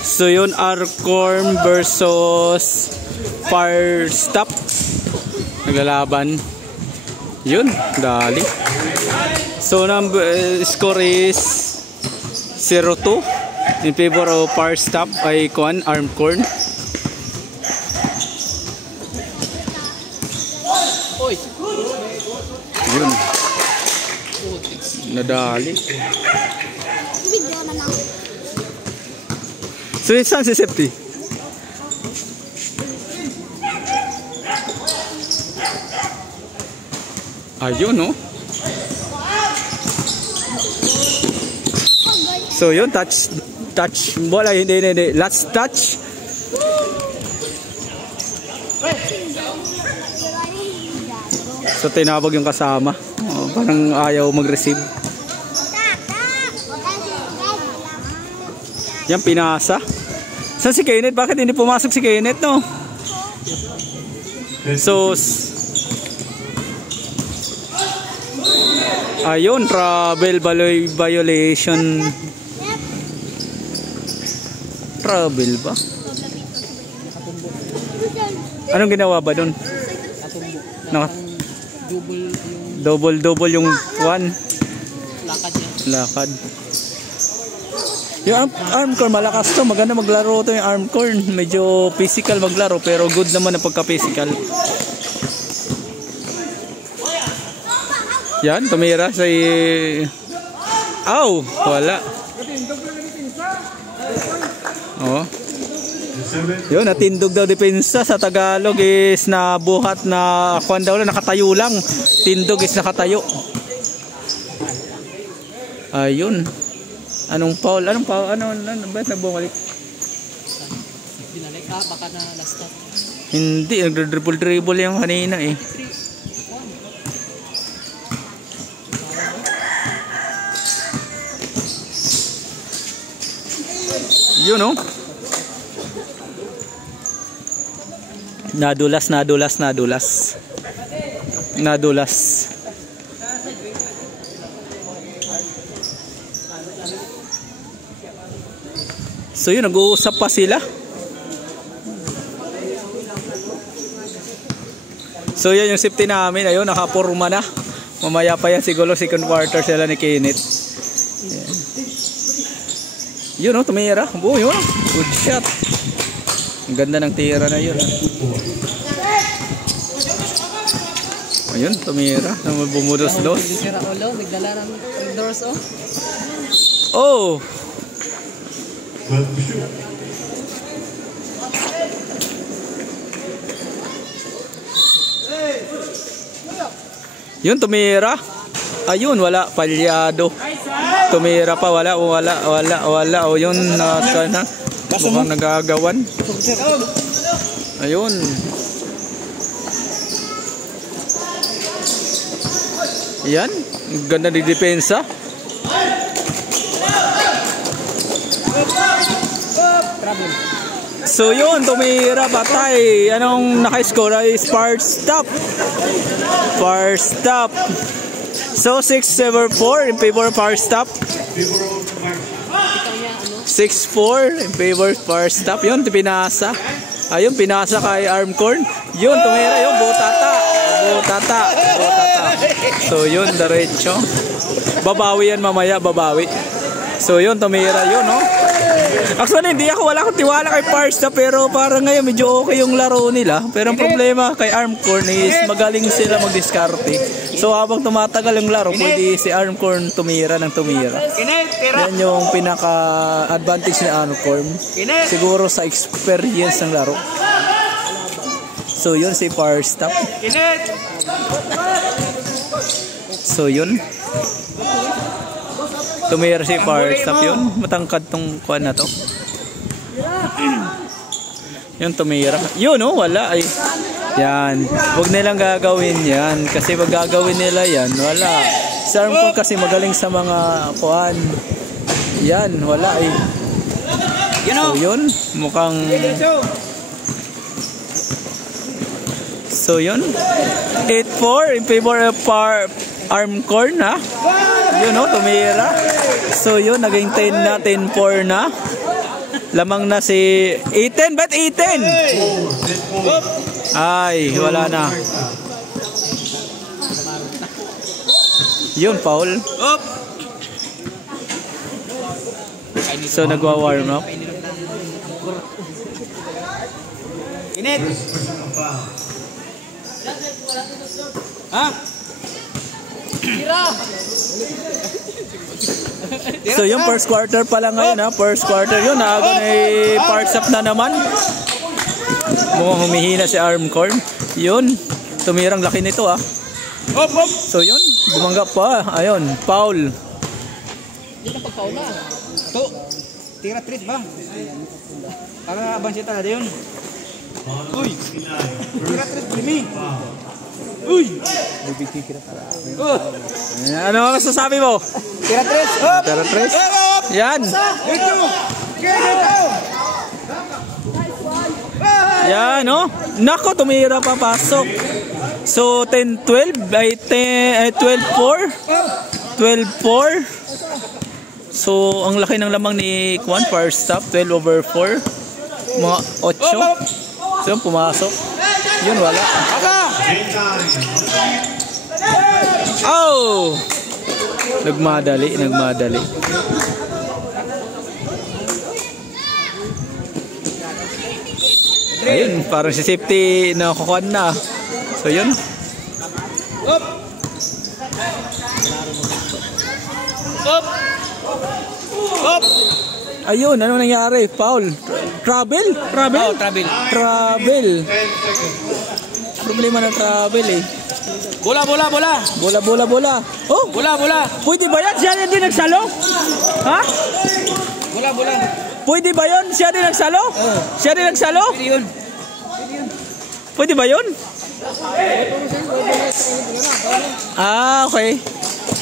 So yun, Arcorn versus Firestop. Naglalaban. Yun, dali. So score is 0-2 in favor of Firestop ay Arcorn. Yun. Nadali. So saan si Safety? Ayun, no? So yun, touch bola, hindi. Last touch. So tinawag yung kasama. Parang ayaw mag-receive. Yan, pinasa. Saan si Kenneth? Bakit hindi pumasok si Kenneth, no? So ayun, travel violation. Travel ba? Anong ginawa ba doon? Double yung one. Lakad. Yung Arcorn malakas to, maganda maglaro to yung Arcorn. Medyo physical maglaro pero good naman ang pagka-physical. Yan, tumira sa wala. Oh. Yun, natindog daw depensa. Sa Tagalog is nabuhat na kwan daw lang, nakatayo lang. Tindog is nakatayo. Ayun. Anong foul? Ano, ba't nabukalik? Dinalik baka na last stop. Hindi, nagdribble yung kanina eh. Yun, no? Nadulas. So yun, nag-uusap pa sila. So yan yung safety namin. Ayun, nakapurma na. Mamaya pa yan siguro second quarter sila ni Kenneth. Yun, no, tumira. Yun, good shot. Ang ganda ng tira na yun. Ayun, tumira. Bumudos-dos. Sira ulo, nagdala ng doors off. Oh! Yun, tumira. Ayun, wala. Palyado. Tumira pa, wala. O yun, mukhang nagagawan. Ayun. Yan, ganda ng depensa. So yun, tumira, patay. Anong naka-score ay Firestop. So 6-4 in favor of Firestop. 6-4 in favor of Firestop. Yun, pinasa. Ayun, pinasa kay Arcorn. Yun, tumira yun, butata. So yun, diretso. Babawi yan mamaya, babawi. So yun, tumira yun, no? Actually, wala akong tiwala kay Firestop, pero parang ngayon medyo okay yung laro nila. Pero ang problema kay Arcorn is magaling sila mag-diskarte. So habang tumatagal yung laro, pwede si Arcorn tumira. Yan yung pinaka-advantage ni Arcorn. Siguro sa experience ng laro. So yun si Firestop. So yun. Tumira si Firestop yun. Matangkad tong kuan na to. Yun, tumira. Yun, no? Wala ay. Yan. Huwag nilang gagawin yan. Kasi pag gagawin nila yan, wala. Si Arcorn kasi magaling sa mga kuan. Yan, wala ay. So yun, mukhang... So yun. 8-4 in favor of Arcorn, ha? Yun, no? Tumira. So yun, naging 10-4 na. Lamang na si Ethan. Ba't Ethan? Ay, wala na. Yun, foul. So, nagwa-warm up. Init! Ha? So, yung first quarter pa lang ngayon, ha? First quarter yun. Naaga na parts up na naman. Mukhang humihina si Armcorn. Yun. Tumirang laki nito, ha? So, yun. Bumangga pa. Ayun. Foul. Hindi na pag-foul na. To. Tira treat ba? Para abansi talaga yun. Uy! Tira treat, Jimmy! Uy! Ano ang masasabi mo? Tira treat! Tara, Tres. Yan. Yan, no? Nako, tumira pa pasok. So, 10-12 by 12-4. 12-4. So, ang laki ng lamang ni Kwan, first stop, 12/4. Mga 8. So, pumasok. Yun, wala. Oh! Nagmadali. Ayun, parang si safety na kukuhan na. So, yun. Ayun, ano nangyari? Foul. Travel? Oh, travel. Problema ng travel eh. Bola! Bola. Oh, Bola! pwede ba yan? Siya din nagsalo? Ha? Bola! Pwede ba yun? Siya din nagsalo? Siya din nagsalo? Pwede yun. Pwede ba yun? Ah, okay.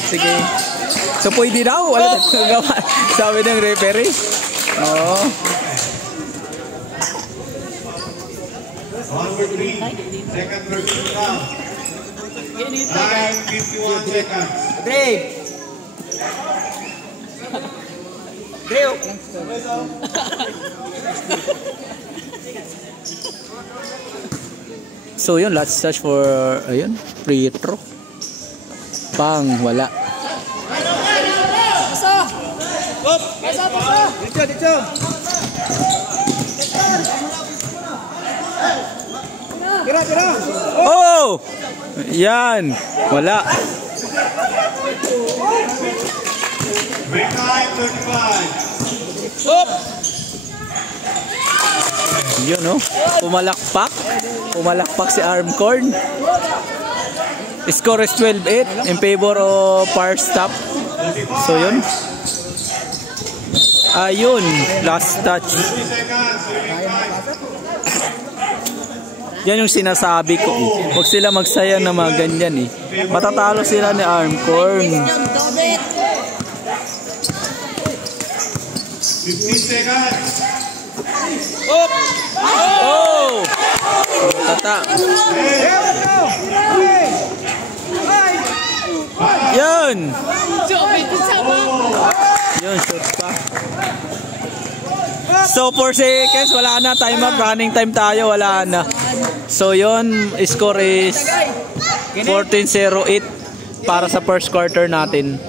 Sige. So, pwede daw. Wala nagagawa. Sabi ng referee. Oo. Second version round. 9:51 seconds. Dre! So, yun. Last touch for, ayun, free throw. Wala. Dito! Tira! Oh! Yan. Wala. Break time 35. Yun, no? Pumalakpak si Armcorn. Score is 12-8 in favor of Power Stop. So, yun. Ayun. Last touch. 50 seconds. Yan yung sinasabi ko. Huwag sila magsayang na mga ganyan eh. Matatalo sila ni Armcorn. 15 seconds. Oh! Tata. Yun! Yun, shoot pa. So, 4 seconds, wala na. Time up, running time tayo, wala na. So, yun, score is 14-08 para sa first quarter natin.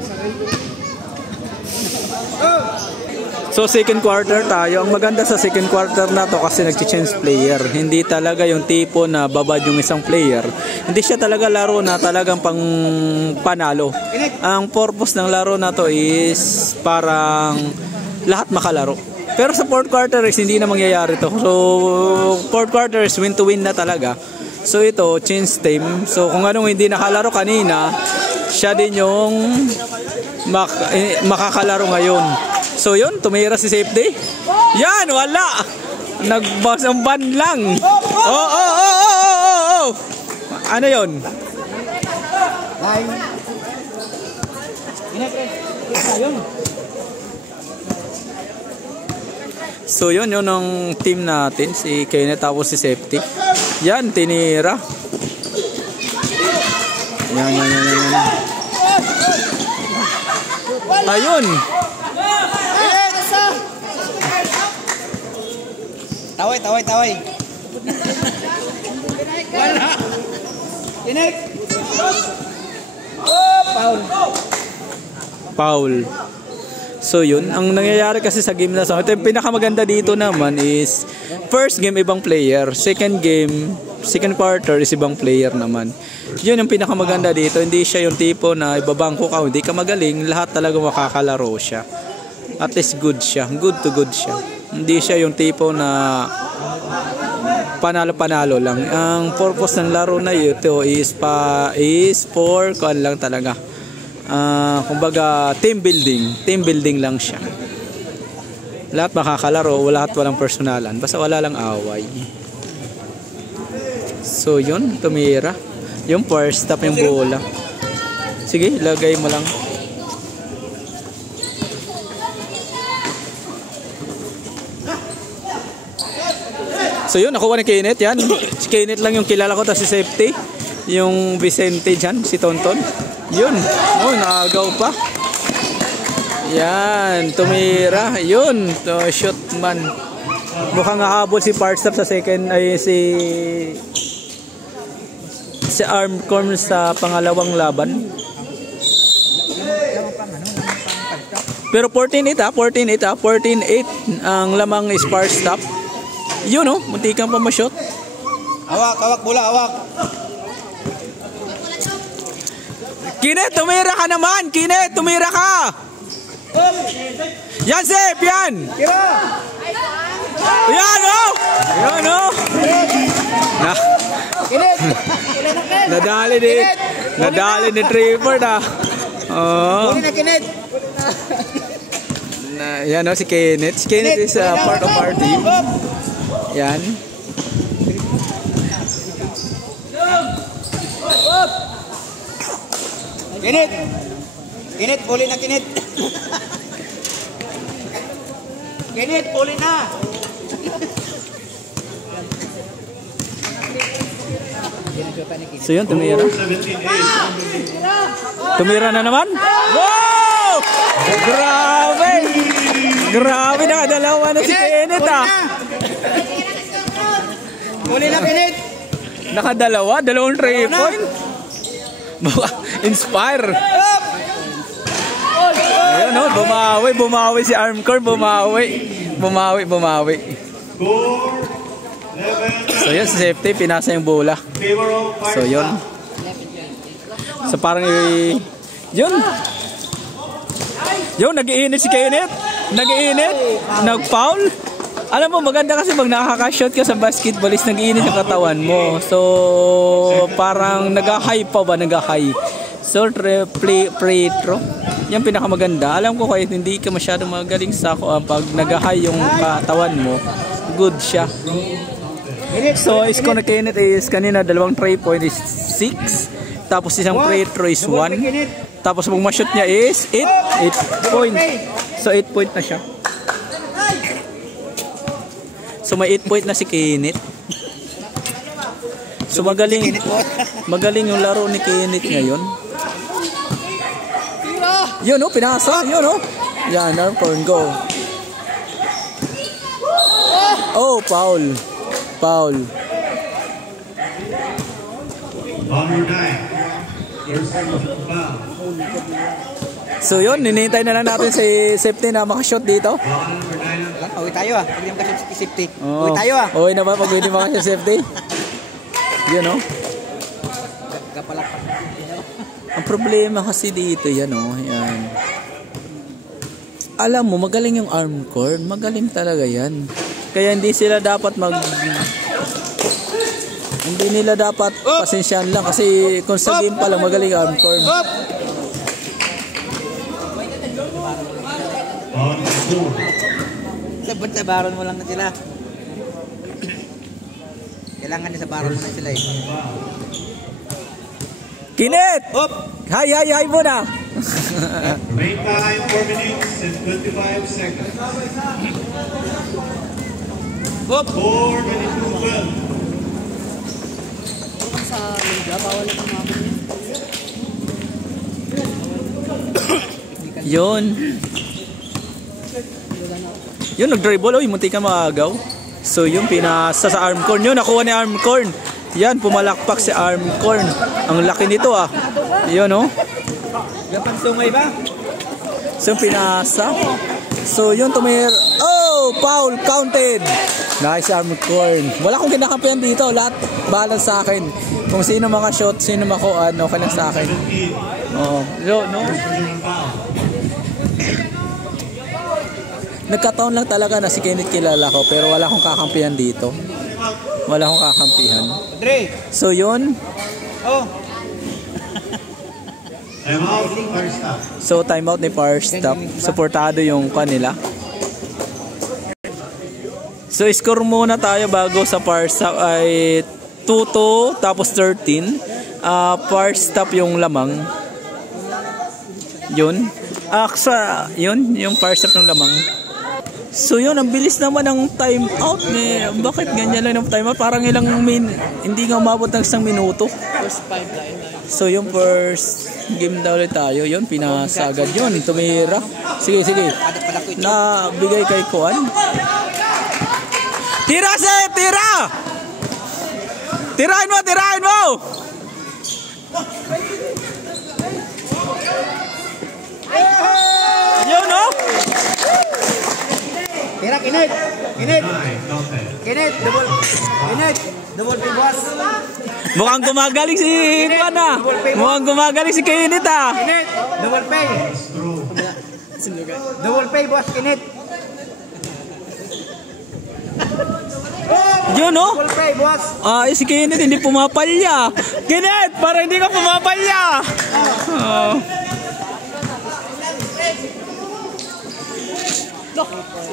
So, second quarter tayo. Ang maganda sa second quarter na to kasi nag-change player. Hindi talaga yung tipo na babad yung isang player. Hindi siya talaga laro na talagang pang panalo. Ang purpose ng laro na to is parang lahat makalaro. Pero sa fourth quarter is hindi na mangyayari to. So, fourth quarter is win to win na talaga. So, ito, change team. So, kung anong hindi nakalaro kanina, siya din yung makakalaro ngayon. So, yun, tumira si safety. Yan, wala. Nagbasamban lang. Oh. Ano yun? So, yun ang team natin. Si Kenneth tapos si safety. Yan, tinira. Yan. Ayun. Taway, taway, taway. Wala. Kinect. Oh, foul. Foul. So yun, ang nangyayari kasi sa game na sa ito, yung pinakamaganda dito naman is first game ibang player, second game, second quarter is ibang player naman. Yun yung pinakamaganda dito, hindi siya yung tipo na ibabangko ka, hindi ka magaling, lahat talaga makakalaro siya. At least good siya, good to good siya. Hindi siya yung tipo na panalo-panalo lang. Ang purpose ng laro na ito is for kuan lang talaga. Kumbaga team building lang siya. Lahat makakalaro, lahat walang personalan, basta wala lang away. So yun, tumira yung first stop yung bola. Sige, lagay mo lang. So yun, nakuha ni Kenneth yan. Si Kenneth lang yung kilala ko, tapos si Safety yung Vicente dyan, si Tonton. Yun, oh, naagaw pa. Yan, tumira. Yun, to shoot man. Mukhang hahabol si Parstop sa second, ay si Armcorn sa pangalawang laban. Pero 14-8 14-8 ang lamang is Parstop. Yun oh, munti kang pa ma-shot. Hawak, hawak bola, hawak. Kenneth, tumira ka naman! Kenneth, tumira ka! Yan, Sep! Yan! Yan, oh! Yan, oh! Nadali ni Trevor na. Oh. Huli na Kenneth. Yan, oh, si Kenneth. Si Kenneth is part of our team. Yan. Kenneth! Kenneth, huli na Kenneth! Kenneth, huli na! So yun, tumira. Tumira na naman. Wow! Grabe! Grabe, nakadalawa na si Kenneth ah. Huli na Kenneth! Nakadalawa, dalawang 3 point. Inspire. Ayun oh, bumawi si Armcorn, bumawi. So yun, si Safety, pinasa yung bola. So yun. So parang yun, nag-iinit si Kenneth. Nag-foul. Alam mo, maganda kasi pag nakaka-shot ka sa basketball is nag-iinit ang katawan mo. So, parang nag-high pa ba? Nag-high. So, free throw. Yan pinakamaganda. Alam ko kahit hindi ka masyadong magaling sa pag nag-high yung katawan mo, good siya. So, score na Kenneth is kanina, dalawang 3 point is 6. Tapos isang free throw is 1. Tapos pag ma-shoot niya is 8 point. So, 8 point na siya. So may 8 point na si Kenneth. So magaling yung laro ni Kenneth ngayon. Yun oh, pinasa. Yun oh. Yan, Armcorn, go. Oh, foul. So yun, ninintay na lang natin si Safety na makashot dito. Uwi tayo ah, pag hindi makasya si Safety. Uwi tayo ah. Uwi na ba pag hindi makasya Safety? Yun o. Kapalapak. Ang problema kasi dito, yan o. Yan. Alam mo, magaling yung Armcorn. Magaling talaga yan. Kaya hindi sila dapat hindi nila dapat pasensyahan lang. Kasi kung sa game pa lang, magaling yung Armcorn. Sabaron mo lang na sila. Kailangan sa baron mo na sila eh. Kenneth! Hi muna! Main time 4 minutes and 25 seconds. 4 minutes to 12. Sa Liga, bawal na kumabot. Yun, nag-dribble. Uy, munti ka maagaw. So yung pinasa sa Armcorn yun, nakuha ni Armcorn. Yan, pumalakpak si Armcorn. Ang laki nito ah. Yun oh. Yung pansungay ba? So yung pinasa. So yun tumir. Oh, foul, counted. Nice Armcorn. Wala akong kinakampihan dito. Lahat balance sa akin. Kung sino mga shot, sino makuan, okay lang sa akin. Oh, no. Nagkataon lang talaga na si Kenneth kilala ko pero wala akong kakampihan dito. Wala akong kakampihan. So yun. Oh. So timeout ni first stop. Suportado yung kanila. So score muna tayo bago sa first stop ay 2-2 tapos 13. First stop yung lamang. Yun. Yun yung first stop ng lamang. So yun, ang bilis naman ng time out eh. Bakit ganyan lang ng time out? Parang hindi nga umabot ng 1 minuto. First 5 line. So yung first game daw ulit tayo. Yun, pinasagad yun. Tumira. Sige. Nabigay kay Kuan. Tira, Sep! Tira! Tirahin mo! Yun, no? Tira, Kenneth! Double P boss! Mukhang gumagaling si Kuan ah. Mukhang gumagaling si Kenneth ah. Kenneth! Double pay boss, Kenneth! Yun no? Double pay boss! Si Kenneth hindi pumapalya. Kenneth, parang hindi ka pumapalya.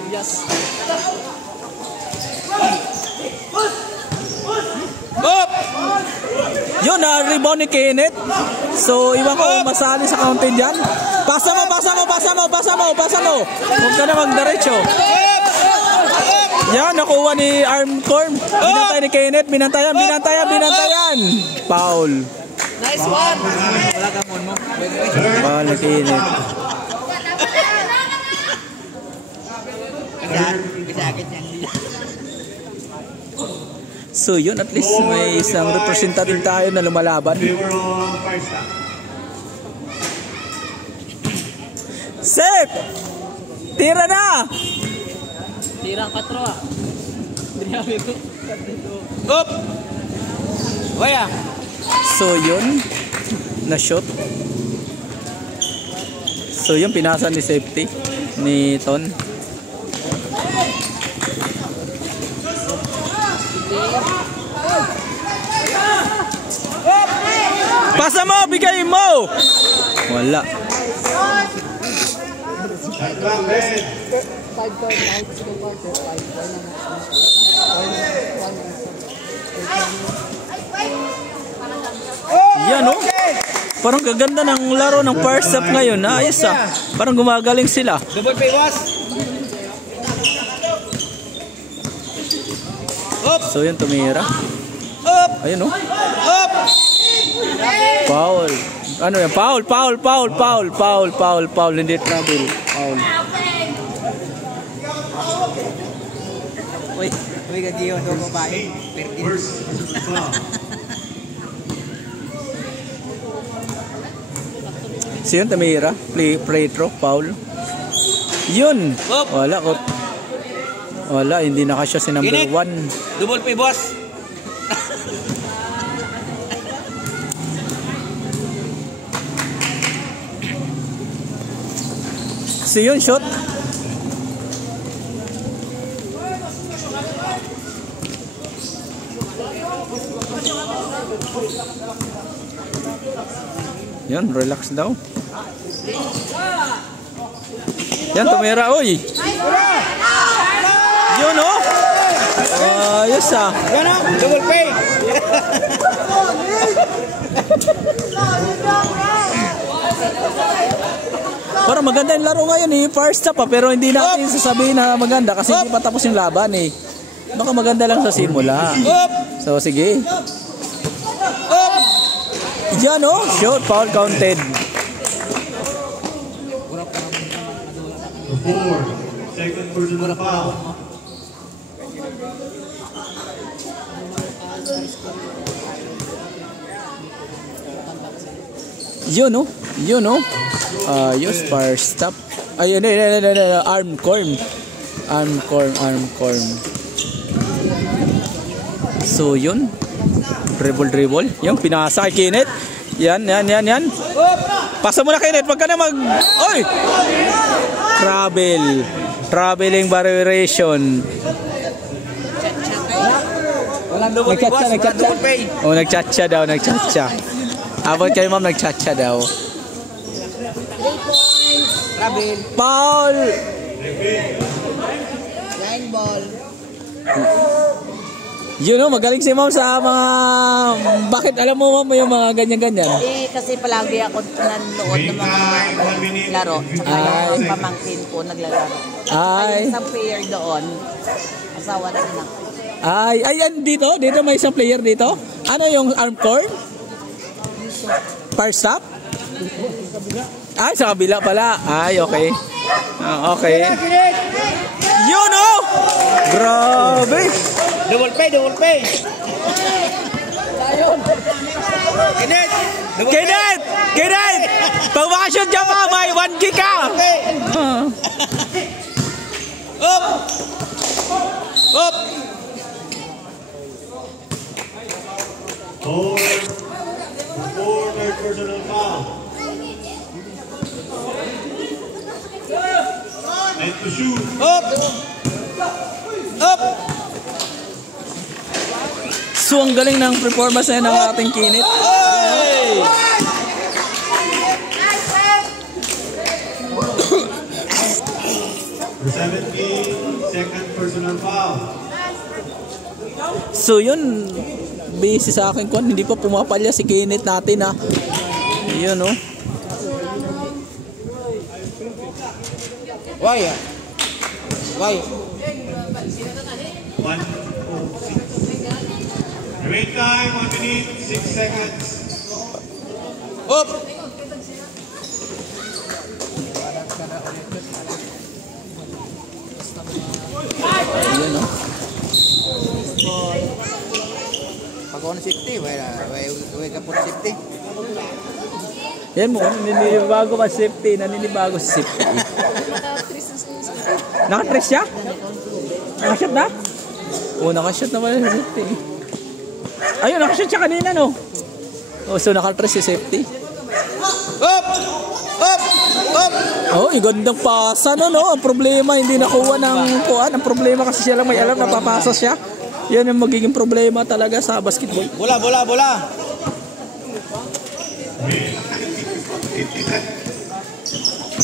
Yes. Up! Yun na, rebound ni Kenneth. So, iwan ko masali sa counting dyan. Pasa mo. Huwag ka na magdiretso. Yan, nakuha ni Armcorn. Binantay ni Kenneth. Binantayan. Foul. Nice one. Foul ni Kenneth. So yun, at least may isang representative tayo na lumalaban. Sep! Tira na! Tira 4 ah. Up! Waya! So yun, na shot. So yun, pinasa ni safety ni Ton. Pasa mo, bigay mo. Wala. Yan oh. Parang gaganda ng laro ng first half ngayon. Ayos ah. Parang gumagaling sila. Double pay boss. So yun, tumira. Ayun oh. Foul. Ano yan? Foul. Hindi trouble. Foul. Uy, gagiyon ko babae. So yun, tumira. Free throw. Foul. Yun. Wala, hindi nakasya si number 1. Double pay boss. So yun, shot. Yan, relax daw. Yan, tumira. Uy! Yun, oh! Ayos ah. Yan oh, double pay. Parang maganda yung laro ngayon eh. First half pa, pero hindi natin sasabihin na maganda kasi hindi pa tapos yung laban eh. Baka maganda lang sa simula. So sige. Yan oh, shot, foul counted. 4 second person foul. Yun no? Yun no? Ayos, fire stop. Ayun, arm corn. Arm corn. So yun. Dribble. Yung pinasa kay Kenneth. Yan. Pasa mo na Kenneth, wag ka na Oy! Traveling variation. Nagchatcha. Oh, nagchatcha daw. Abot kayo ma'am, nagchatcha daw. Paul! Line ball. Yun know, magaling si ma'am sa mga... Bakit alam mo ma'am yung mga ganyan-ganyan? Kasi palagi ako nanonood ng mga laro. Tsaka yung pamangkin ko naglalaro. Ay. Isang player doon. Asawa na rin ako. Ay, dito may isang player dito. Ano yung arm corn? Fire stop? Ay, sa kabila pala. Ay, okay. Okay. Yun oh! Grabe! Double pay! Kenneth! Pag makashoot dyan mga may 1K ka! Up! Four personal foul. And to shoot. Up! So ang galing ng performance na ng ating Kenneth. Hey! The 17th personal foul. So yun, busy sa akin kon, hindi pa pumapalya si Kenneth natin ha. Yun oh. Why? 1:06. Remaining time 1 minute 6 seconds. Up! Yun oh. Pag ako na safety, way ka po na safety. Yan mo, naninibago pa safety, naninibago si safety. Naka-trace siya? Naka-shot na? Oo, naka-shot na pala si safety. Ayun, naka-shot siya kanina no? Oh, so naka-trace si safety. Up! Oh, yung gandang pasa no? Ang problema, hindi nakuha ng kuhan. Ang problema kasi siya lang may alam na papasa siya. Yan yung magiging problema talaga sa basketball. Bola!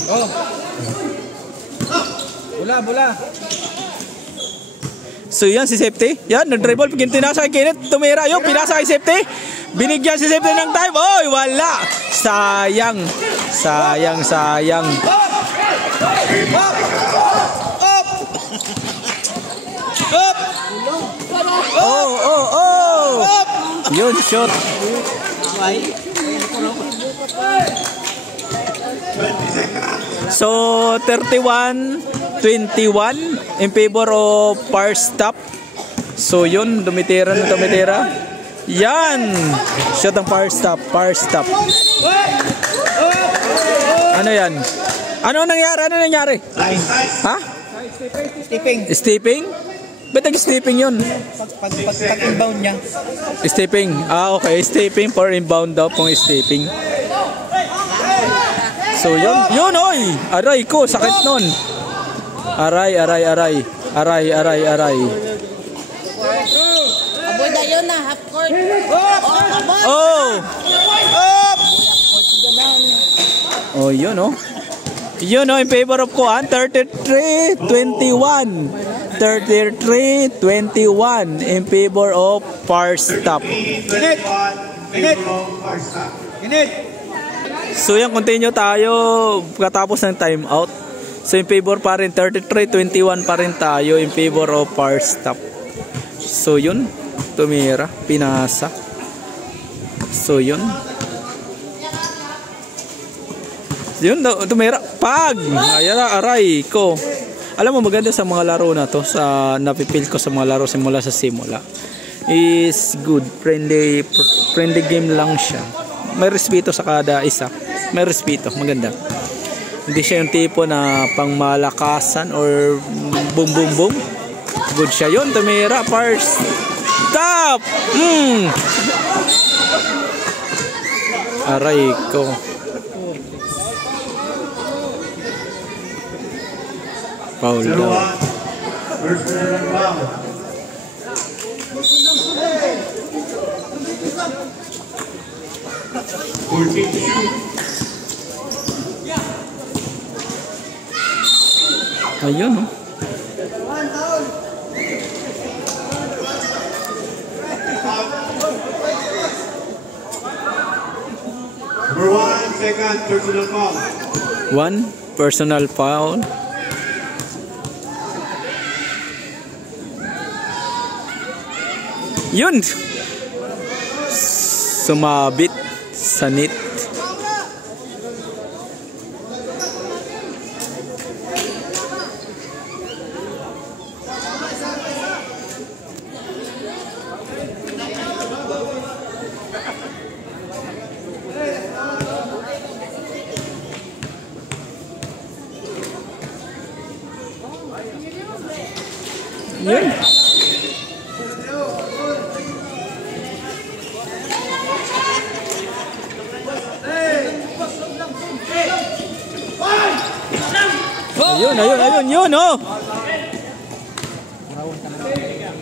Oh! Bola! So yan si safety. Yan, nag-dribble. Pinasa kay Kenneth. Tumira yun. Pinasa kay safety. Binigyan si safety ng time. Oy, wala. Sayang. Up! Oh. Yun, shot. So, 31-21 in favor of fire stop. So, yun, tumitira. Yan! Shot ang fire stop. Ano yan? Ano nangyari? Ha? Stepping? Ba't nag-stepping yun? Pag inbound niya. Stepping. Okay. Stepping for inbound daw pong stepping. So, yun, oy! Aray ko, sakit nun. Aray. Aboy na yun na, half court. Oh, yun, oh. Yun, oh, in favor of Kuan, 33-21. 33-21 in favor of fire stop. Kenneth! So, yan, continue tayo katapos ng time out. So, in favor pa rin, 33-21 pa rin tayo in favor of fire stop. So, yun, tumira, pinasa. So, yun. Yun, tumira, pag! Ayan na, aray ko. Alam mo, maganda sa mga laro na to, sa napipil ko sa mga laro simula. is good. Friendly game lang siya. May respeto sa kada isa. May respeto, maganda. Hindi siya yung tipo na pangmalakasan or boom boom boom. Good siya yun. Tumira, first stop. Aray ko. Foul daw. Ayun, no? Number 1 second personal foul. 1 personal foul. Yun! Sumabit sa net. Yun. Ayun, yun, oh.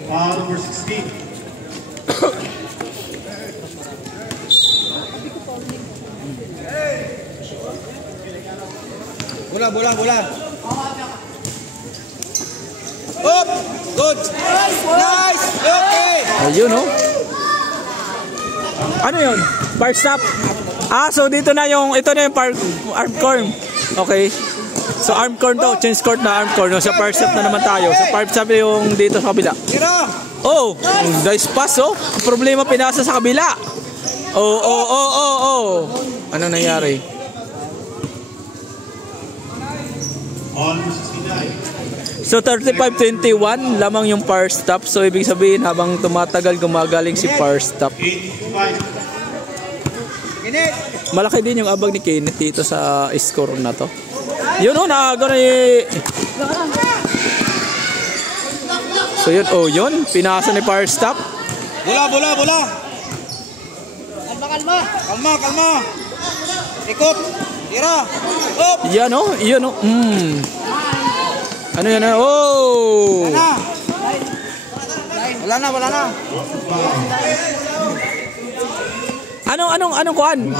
Foul number 16. Bola. Up! Good! Nice! Okay! Ayun, oh. Ano yun? Bar stop? So dito na yung, ito na yung arm corn. Okay. So arm corn to, change court na arm corn. Sa bar stop na naman tayo. Sa bar stop yung dito sa kabila. Oh, nice pass, oh. Problema, pinasa sa kabila. Oh. Ano nangyari? On 69. So 35-21 lamang yung power stop. So ibig sabihin habang tumatagal gumagaling si power stop. Malaki din yung abag ni Kenneth dito sa score na to. Yun, oh, naaga na So yun, oh yun, pinasa ni power stop. Bola. Kalma. Ikot. Tira. Up. Yan, oh. Ano yan? Oh! Wala na. Anong kuan?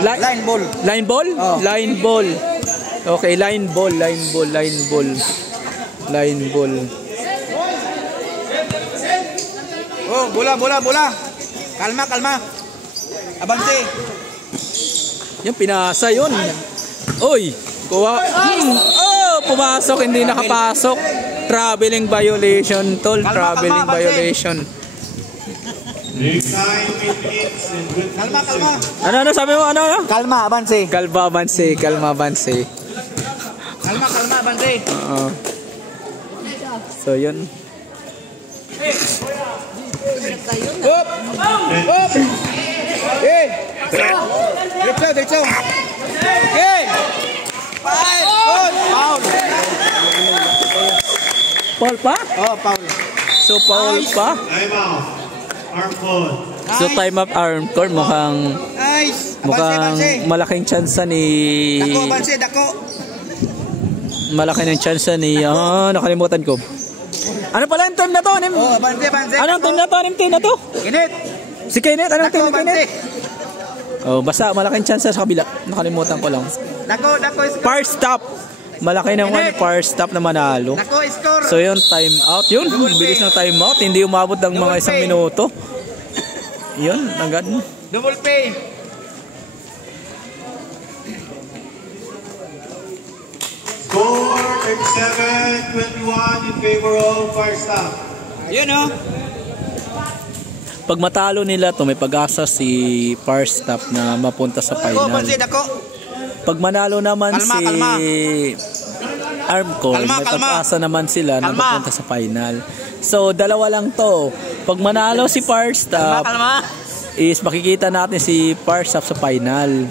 Line ball. Line ball? Oh. Line ball. Okay, line ball. Oh, bola. Kalma. Abante. Yung pinasa yun. Oy! Kuha. Pumasok, hindi nakapasok. Traveling violation, tol. Traveling violation. Kalma. Ano sabi mo? Ano? Kalma, Abanse. Kalma, Abanse. Kalma, Abanse. So, yun. Up! Hey! Diretso. Hey! Foul! Foul pa? Oh, foul. So, foul pa? Time out. Arm hold. So, time up arm court. Mukhang malaking chance ni... Dako. Malaki ng chance ni... nakalimutan ko. Ano pala yung team na to? Abanse. Anong team na to? Kenneth. Si Kenneth? Anong team ni Kenneth? Abanse. Basta malaking chance sa kabila. Nakalimutan ko lang. Dako. Par stop. Malaki ng par stop na manalo. Dako, score. So yun, time out. Yun, bilis ng time out. Hindi umabot ng mga isang minuto. Yun, agad. Double pay. Score 37-21 in favor of Fire Stop. Yun, oh. Pag matalo nila to, may pag-asa si Par Stop na mapunta sa final. Pag manalo naman kalma. Armco, may pag-asa naman sila na mapunta sa final. So, dalawa lang to. Pag manalo si Parstop, is makikita natin si Parstop sa final.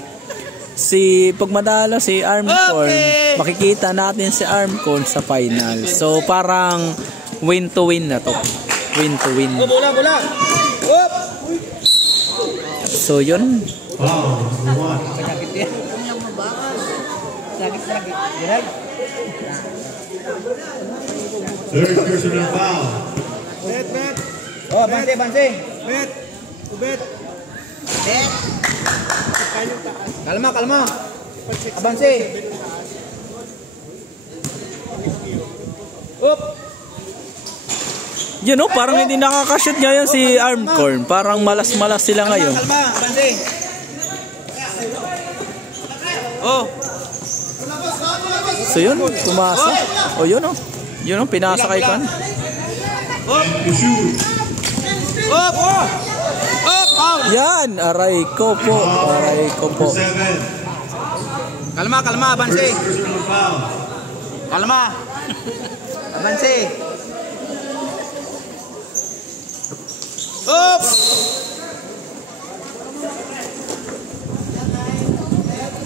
Pag manalo si Armcorn, makikita natin si Armcorn sa final. So parang win to win na to. Win to win. Bola. So yun. Sakit yan. Sakit. Direk. Third personal foul. Bet. Oh, banse. Bet. Ubet. Bet. Kalma. Abanse. Up. You know, parang hindi nakakashoot ngayon si Armcorn. Parang malas-malas sila ngayon. Kalma, abanse. Oh. So yun, pumasa. O yun o. Yun o, pinasa kay Kan. Up. Yan, aray ko po. Kalma, abanse. Kalma. Abanse. Up.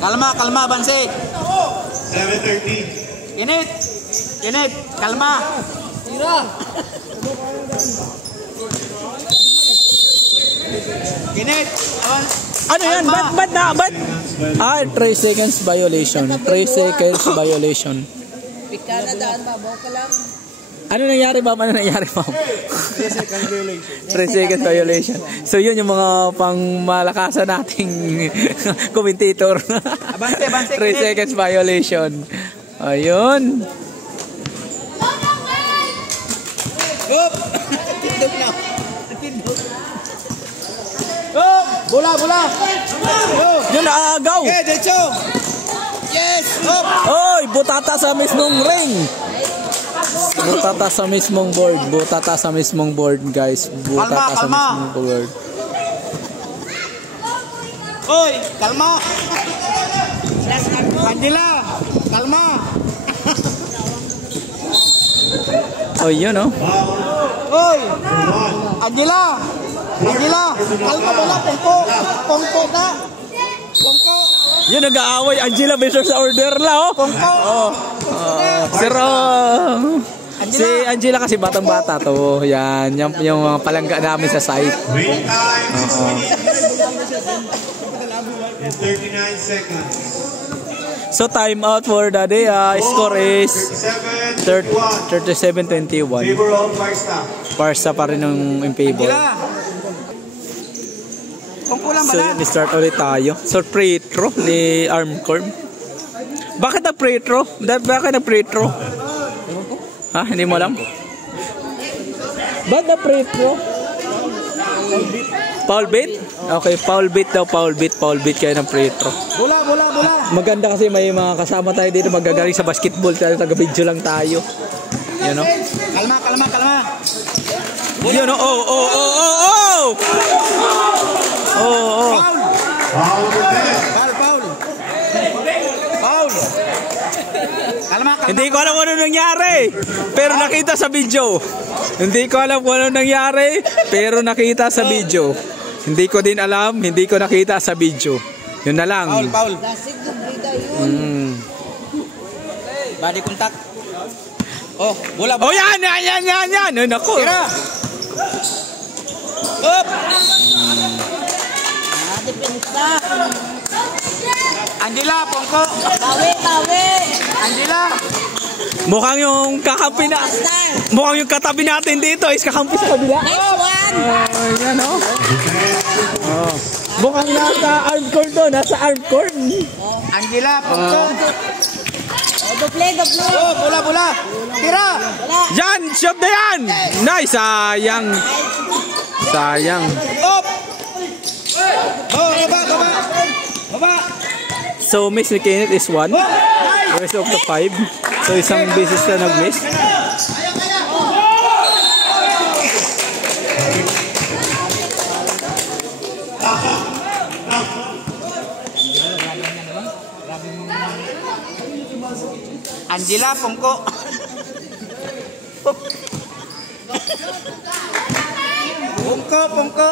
Kalma, abanse. 7:13. Init. Kalma. Init. Ano yan? Ba't? 3 seconds violation. 3 seconds violation. Pikana daan, babaw ka lang. Ano nangyari, ma'am? 3 seconds violation. 3 seconds violation. So yun yung mga pangmalakasan nating commentator. Abanse. 3 seconds violation. Ayun. Up. Tindog na. Up. Bola. Yun, naagaw. Okay, derecho. Yes. Up. Oy, butata sa mismong ring. Butata sa mismong board, guys. Butata sa mismong board. Oy, kalma. Angela, kalma. Oh, yun, oh. Oy, Angela, kalma mo na, pongko na. Yun, nag-aaway. Angela versus order la, oh. Pongko. Si Angela kasi batang-bata to. Yan, yung mga palangga namin sa site. Wait time 6 minutes and 39 seconds. So time out for the day. Score is 37-21. Favor of Parstop. Parsa pa rin ng in favor. Pongko lang So yun, start ulit tayo. So free throw ni Armcorn. Bakit nag-free throw? Ha? Hindi mo alam? Ba't na-free throw? Foul bait? Okay, foul bait daw, foul bait kayo ng free throw. Bola. Maganda kasi may mga kasama tayo dito magagaling sa basketball, taga-video lang tayo. You know? Kalma. You know, oh. Foul. Kalma. Hindi ko alam kung ano nangyari, pero nakita sa video. Hindi ko din alam, hindi ko nakita sa video. Yun na lang. Foul. Dasig ng brida yun. Body contact. Oh, bola. Oh, yan. Ay, naku. Tira. Up. Depensa. Angela, pongko. Bawi. Angela. Mukhang yung katabi natin dito is kakampi sa kabila. Next one. Yan, oh. Mukhang nasa Armcorn to, Angela, pongko. Doble. Oh, bola. Tira. Yan, shot na yan. Nice, sayang. Up. Oh, baba. So, miss ni Kenneth is 1. The rest of the 5. So, isang beses na nag-miss. Angela, pongko. Pungko.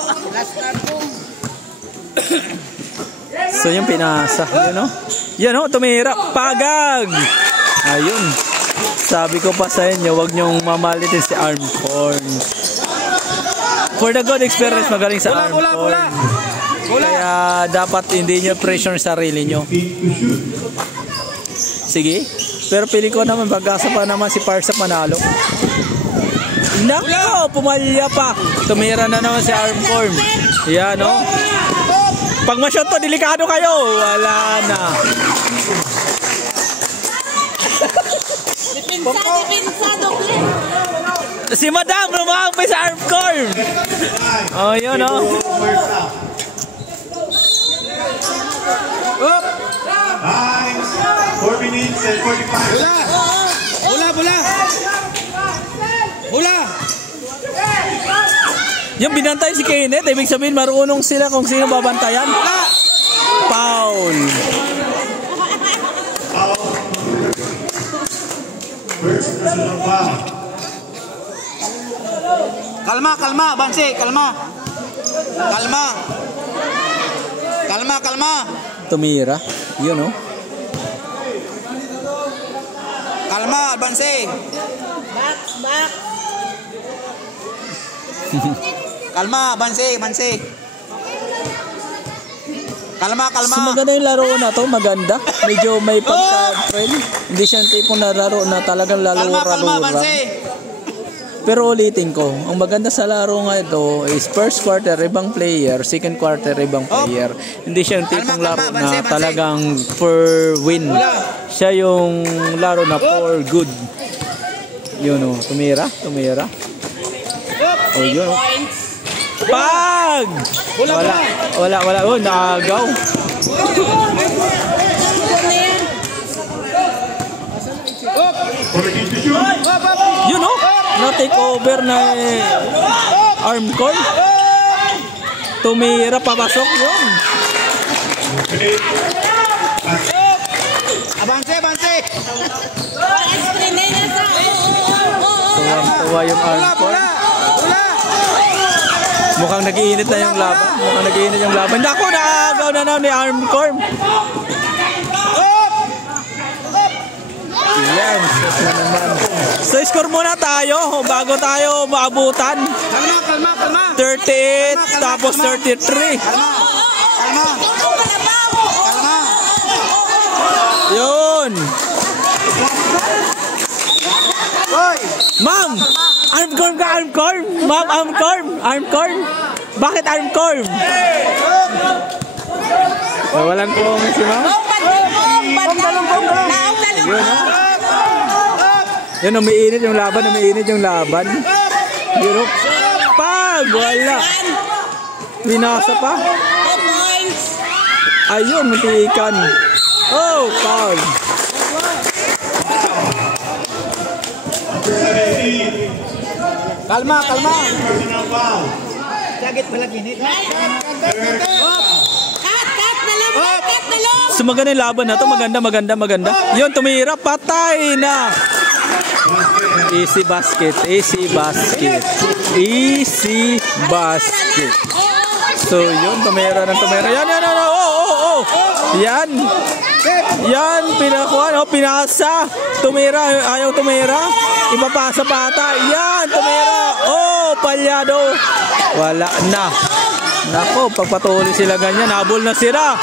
So yung pinasa, yun o. Yan o, tumira. Pagag! Ayun. Sabi ko pa sa inyo, huwag niyong mamalitin si Armcorn. For the good experience, magaling sa Armcorn. Kaya dapat hindi niyo pressure sarili niyo. Sige. Pero pili ko naman, pag-asa pa naman si Parsa panalo. Nako, pumalya pa. Tumira na naman si Armcorn. Yan o. Pag ma-shot to, delikado kayo. Wala na. Dipinsa, doble. Si Madam, lumamay sa Armcorn. Oh, yun o. Up. 4 minutes and 45. Bula. Yung binantay si Kenneth, ibig sabihin marunong sila kung sino babantayan. Foul. First personal foul. Kalma, Bansi, kalma. Tumira. Yun o. Kalma, Bansi. Back. Kalma, Bansi. Kalma. So maganda yung laro na to, maganda. Medyo may pagka-trail. Hindi siya yung tipong na laro na talagang Kalma, lalura-lura. Bansi. Pero ulitin ko, ang maganda sa laro nga ito is first quarter ibang player, second quarter ibang player. Hindi siya yung tipong laro na talagang for win. Siya yung laro na for good. Yun o, tumira. O yun o. Pag! Wala. Oh, naagaw. Yun o, na-take over na Armcorn. Tumira, papasok yun. Bansi. Tuwa yung Armcorn. Mukhang nag-iinit na yung laban. Naku, naagaw na naman ni Armcorn. Yan, na naman. So, score muna tayo bago tayo maabutan. Kalma. 38, tapos 33. Kalma. Yun. Hoy! Ma'am! Armcorn ka, Armcorn! Ma'am, Armcorn! Bakit Armcorn? Walang comment si ma'am? Yun, umiinit yung laban. Yun, pag! Wala! Binasa pa. Ayun, matiikan. Oh, pag! Kalma. Personal foul. Sagit pala ginit. So maganda yung laban na to, maganda. Yun, tumira, patay na. Easy basket. So yun, tumira. Yan. Yan, pinasa. Tumira, ayaw tumira. Ipapasa pata. Yan, tumira. Oh, palyado. Wala na. Nako, pagpatuloy sila ganyan, habol na sila.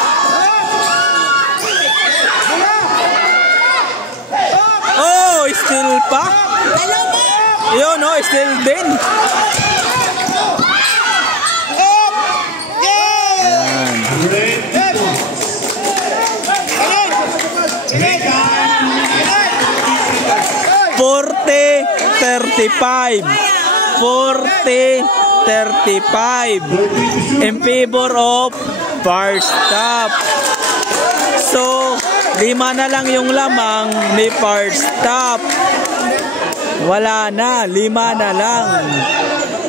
Oh, still pa. Yun, oh, still din. Yan. 40-35 in favor of first stop. So 5 na lang yung lamang ni first stop. Wala na, 5 na lang.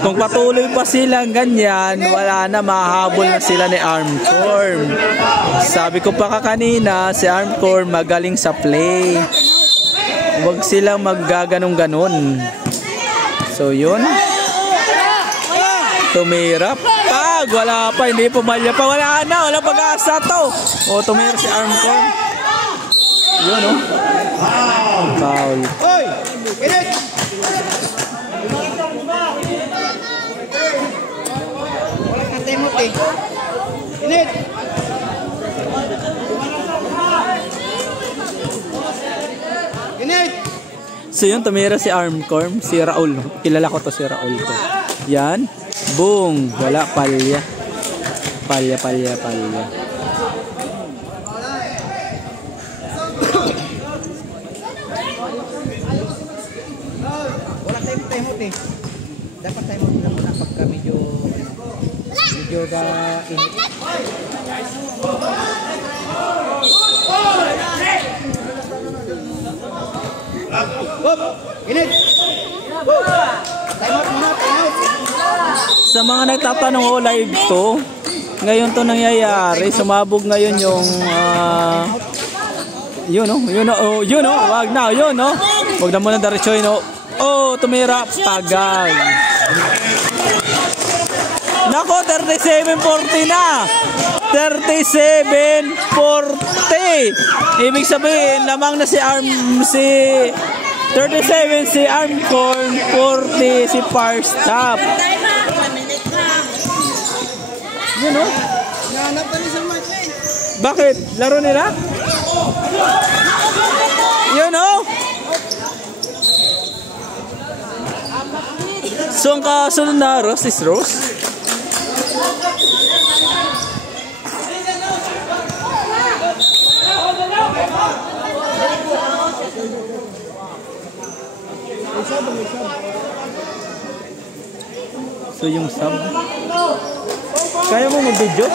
Kung patuloy pa silang ganyan, wala na, mahabol na sila ni Armcorn. Sabi ko pa kanina, si Armcorn magaling sa play. Huwag silang maggaganong-ganon. So yun. Tumira. Pag wala pa, hindi pumalya pa. Wala na, wala pag-asa to. O, tumira si Armcorn. Yun, o. Foul. Hoy! Init! Wala kang timot eh. Init! Init! So yun, tumira si Armcorn, si Raul. Kilala ko to, si Raul to. Yan. Boom. Wala, palya. Palya. Wala tayong timot eh. Dapat timot lang muna pagka medyo init. Hop! Init! Time out muna, time out! Sa mga nagtatanong, live to. Ngayon to nangyayari. Sumabog ngayon yung yun o. Wag na, yun o. Wag na muna diretso yun o. Oh, tumira. Pagag. Nako, 37-40 na. 37-40. Ibig sabihin, lamang na si 37 si Armcorn, 40 si Parstop. Yun o. Bakit? Laro nila? Yun o. So ang kasunod na Rose is Rose. So yung sub. Kaya mo mag-video?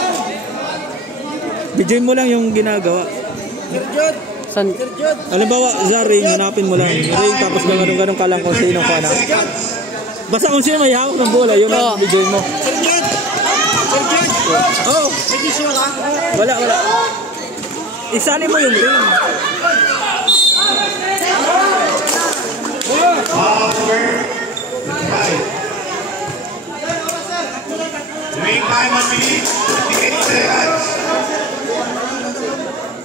Videoin mo lang yung ginagawa. San? Halimbawa, sa ring, hanapin mo lang. Ring, tapos ganun ka lang kung sino ka na. Basta kung sino may hawak ng bola, yung videoin mo. Oh. Wala. Isali mo yung ring. Ring time 1 minute, 58 seconds.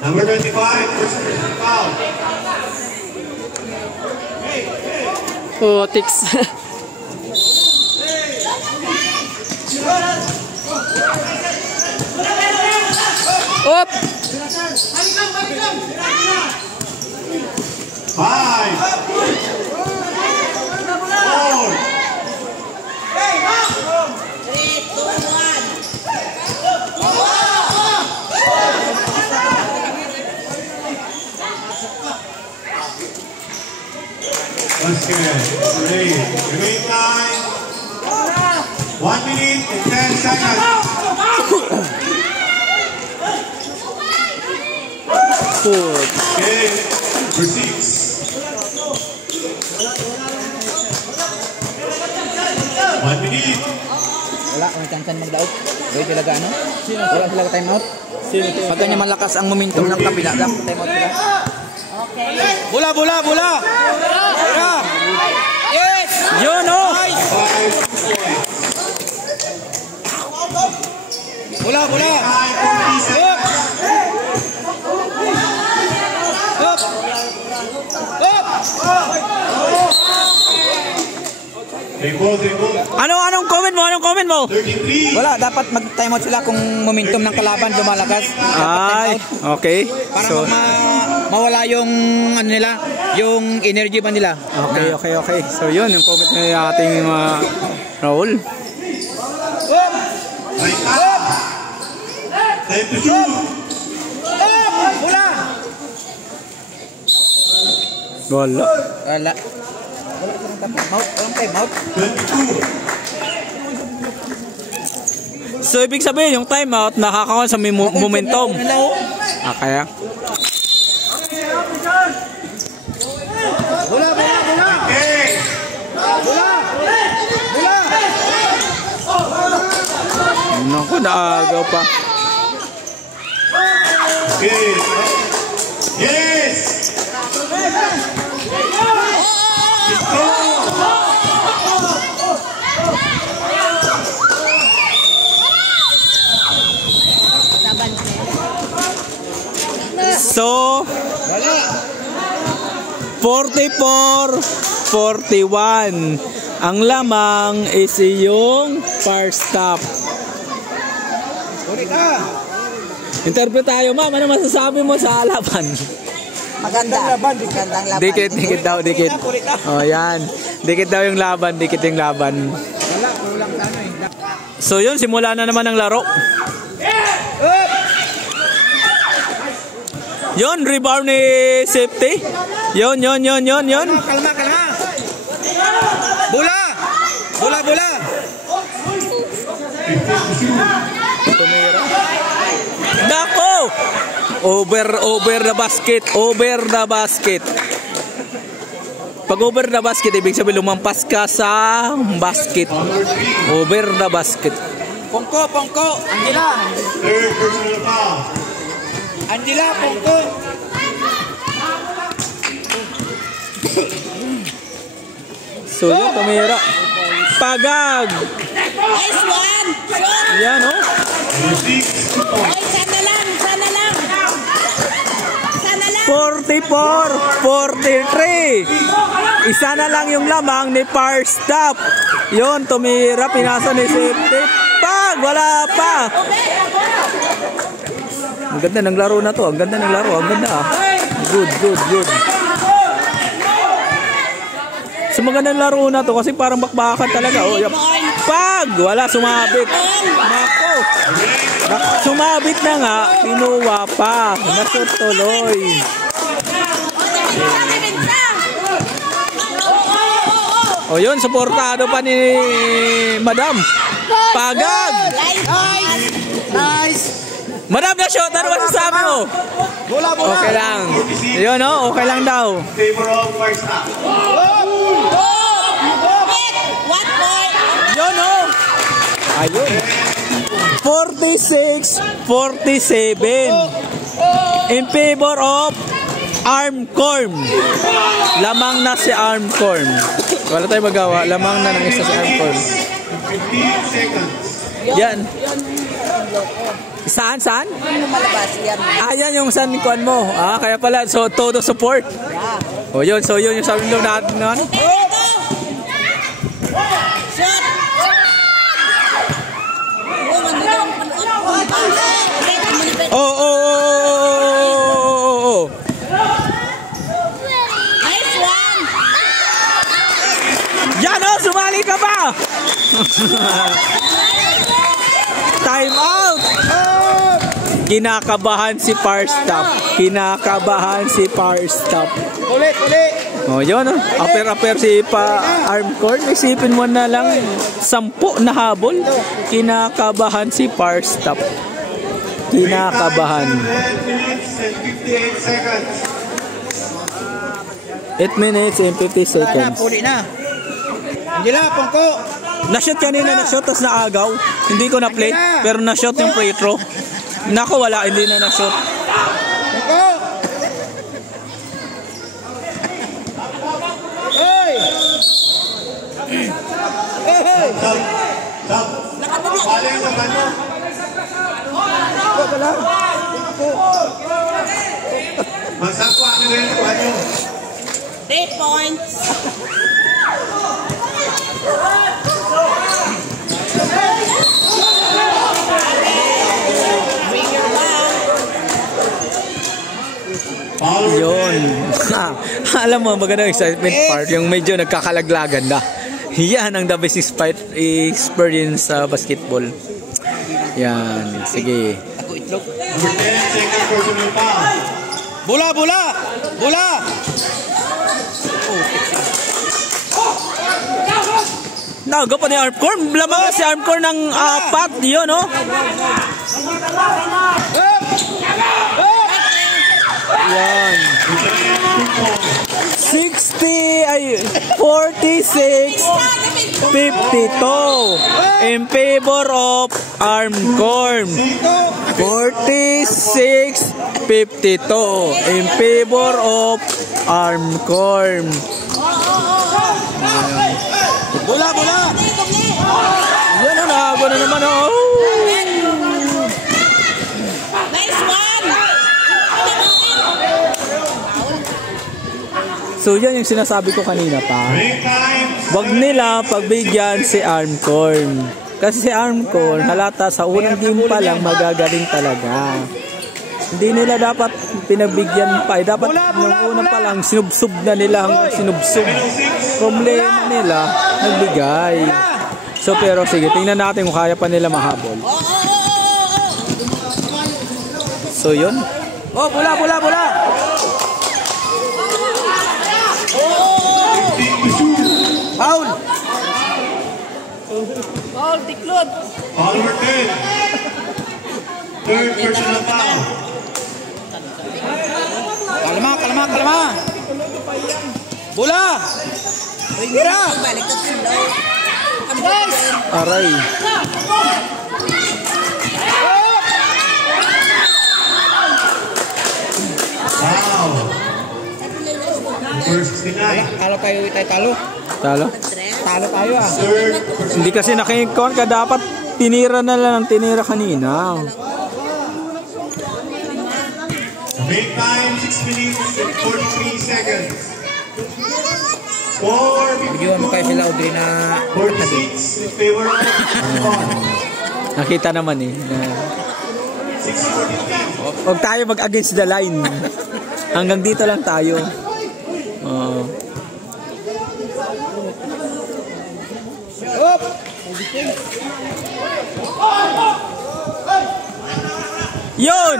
Number 25, first foul. Oh, tiks. Op! 5, 4. Once again, remain time 1 minute and 10 seconds. Okay, for 6. One minute. Wala, may chansan magdaot. Wait, talaga ano? Wala sila time out. Pag ganyan malakas ang momentum ng kabila, time out sila. Okay. Bola! Yes! Yun o! Bola! Anong comment mo? 33. Wala, dapat mag-time out sila kung momentum ng kalaban lumalakas. Ay, okay. Para So, mawala yung ano nila, yung energy ba nila. okay. So yun, yung comment ng ating Raul. Time to shoot. Bola! Wala. Wala silang time out. 22. So ibig sabihin, yung timeout nakakakuha sa momentum. Kaya? Bola! Okay. Naku, naagaw pa. Okay. Yes. Let's go. 44-41. Ang lamang is yung first stop. Interview tayo, ma'am. Ano masasabi mo sa laban? Magandang laban. Dikit daw, dikit. Oh, yan. Dikit daw yung laban, dikit yung laban. So yun, simula na naman ang laro. Yun, rebound ni safety. Yun. Kalma. Bola. Tumira. Nako! Over the basket. Pag over the basket, ibig sabihin lumampas ka sa basket. Over the basket. Pongko. Angela, Pongko. So yun, tumira. Pagag. Nice one. Yan, oh. Ay, sana lang. 44-43. Isa na lang yung lamang ni first stop. Yun, tumira. Pinasa ni safety. Pag, wala pa. Ang ganda ng laro na to. Ang ganda ah. Good. So magandang laro na to kasi parang bakbakan talaga. Oh, pag, wala, sumabit. Nako. Sumabit na nga, kinuha pa. Nasot tuloy. O yun, suportado pa ni Madam. Pagag. Nice. Madam na shot, ano masasabi mo? Bola. Okay lang. Yun, oh, okay lang daw. Favor of first half. Yun, oh. Ayun. 46-47 in favor of Armcorn. Lamang na si Armcorn. Wala tayong magawa. Lamang na ng isa si Armcorn. 15 seconds. Yan. Saan? Yan yung sanikuan mo. Kaya pala. So, todo support. O yun. So, yun yung sabi nyo natin. Oh. Nice one. Yan, oh, sumali ka pa. Time out. Kinakabahan si first stop. Ulit. Oh, yun, oh. Aper si Armcorn. Isipin mo na lang 10 na habol. Kinakabahan si first stop. 10 minutes and 58 seconds. 8 minutes and 50 seconds. Puli na. Angela, Pongko. Na-shot kanina, tapos naagaw. Hindi ko na-play, pero na-shot yung free throw. Nako, wala, hindi na na-shot. Pongko. Hey. Stop. Bali naman mo. Magsakwa ka rin ito. 3 points. Yun. Alam mo, magandang excitement part. Yung medyo nagkakalaglagan na. Yan ang the best experience sa basketball. Yan. Sige. Ako itlog. 10 seconds personal foul. Bola. Nagawa pa ni Armcorn. Lamang si Armcorn ng 4. Yun, oh. Yan. 46-52 in favor of Armcorn. 46-52 in favor of Armcorn. Bola. Yan, nagawa na naman, oh. Nice one. So yan yung sinasabi ko kanina pa. Break time. Wag nila pagbigyan si Armcorn. Kasi si Armcorn, halata sa unang game pa lang magagaling talaga. Hindi nila dapat pinagbigyan pa. Dapat nung una pa lang sinubsub na nila hanggang sinubsub. Problema nila, nagbigay. So pero sige, tingnan natin kung kaya pa nila mahabol. So yun. Oh, bola. Foul. Paul, tiklod. Foul number 10. Third personal foul. Kalma. Bola. Tira. Balik ka sila. Aray. Wow. First 69. Talo tayo. Talo. Talo tayo ah. Third Hindi kasi nakikon ka, dapat tinira na lang ng tinira kanina. break time 6 minutes and 43 seconds. 4 Bigyan mo kayo sila Audrey na 46 in favor of Nakita naman eh. 6:43. Huwag tayo mag-against the line. Hanggang dito lang tayo. Yun!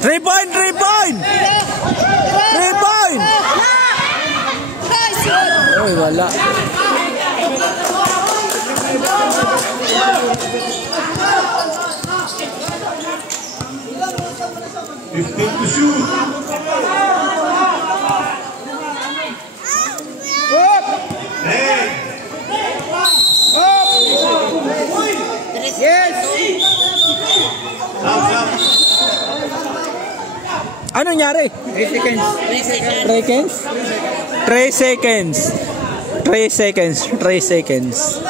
3 point! 3 point! 3 point! Uy, wala. Fifteen to shoot. Hey! Yes! Thumbs up. Ano nangyari? 3 seconds. 3 seconds? 3 seconds. 3 seconds.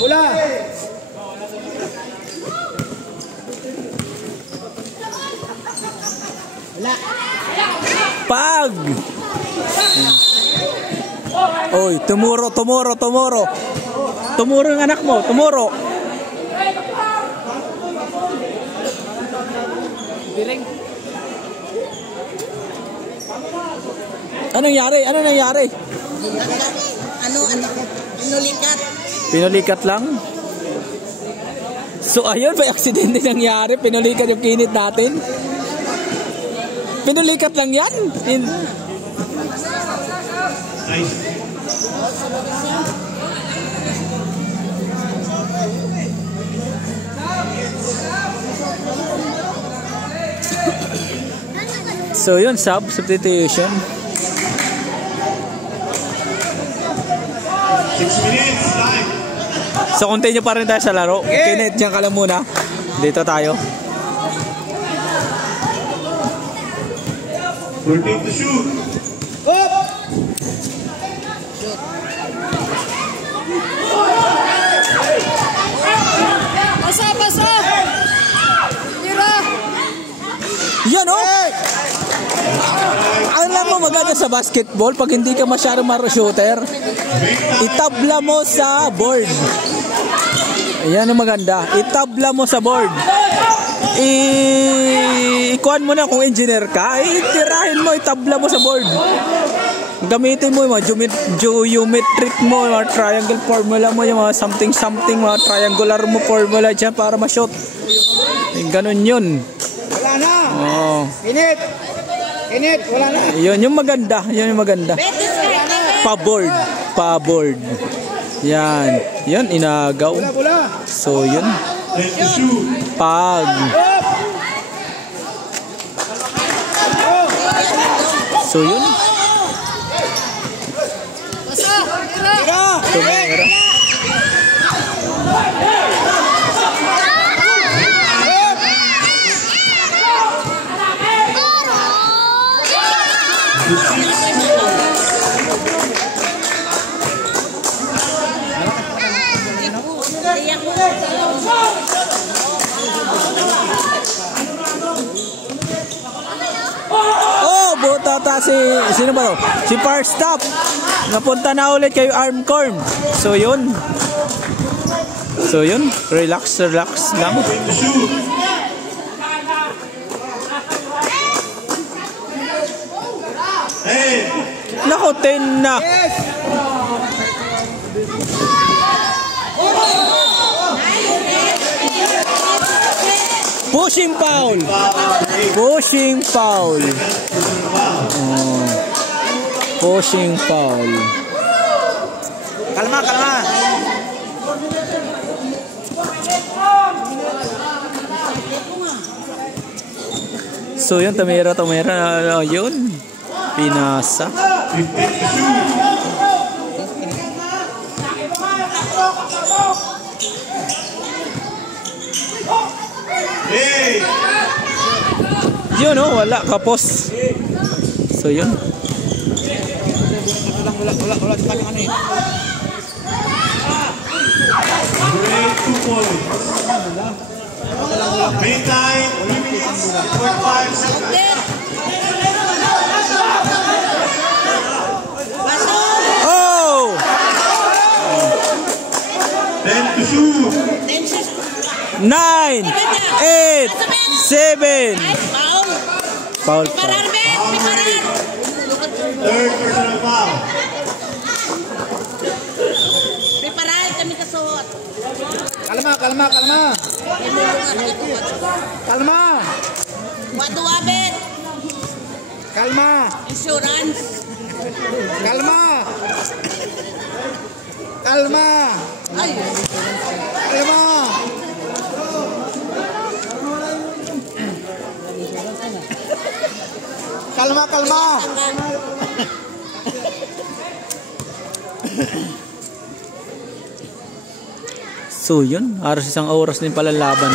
Bola. Pag! Oy, tomorrow. Tomorrow yung anak mo, tomorrow. Anong nangyari? Pinulikat. Pinulikat lang? So ayun, may aksidente nangyari. Pinulikat yung kinit natin. Pinulikat lang yan. Nice. So yun, substitution. 6 minutes time. So continue pa rin tayo sa laro. Kinit, dyan ka lang muna. Dito tayo. 13 to shoot. Basa! Tira! Yan oh! Alam mo maganda sa basketball, pag hindi ka masyadong shooter, itabla mo sa board. Ayan ang maganda. Itabla mo sa board. Ikuan mo na kung engineer ka, itirahin mo, itabla mo sa board. Gamitin mo yung mga geometric mo, mga triangle formula mo, yung mga something, mga triangular mo formula dyan para ma-shot. Ganun yun. Wala na. Oh. Init, wala na. Yun yung maganda. Pa-board. Yan. Yan, inagaw. Bola. So, yun. 10 to shoot. Pag. So, yun. Tumira. sino ba to? Si Parstop. Napunta na ulit kay Armcorn. So yun. Relax lang. Nako, 10 na. Pushing foul. Pushing foul. Kalma. So yun, tumira, yun. Pinasa. Yun, oh, wala, kapos. So yun. Wala sa kanyang ano eh. Great 2 points. Meantime, 3 minutes, 45 seconds. Oh! 10 to shoot. 9, 8, 7. Foul. Third personal foul. Preparahan kami kasuot. Kalma. Watu abet. Kalma. Insurance. Kalma. Ay. Kalma. So yun, halos isang oras din pala laban.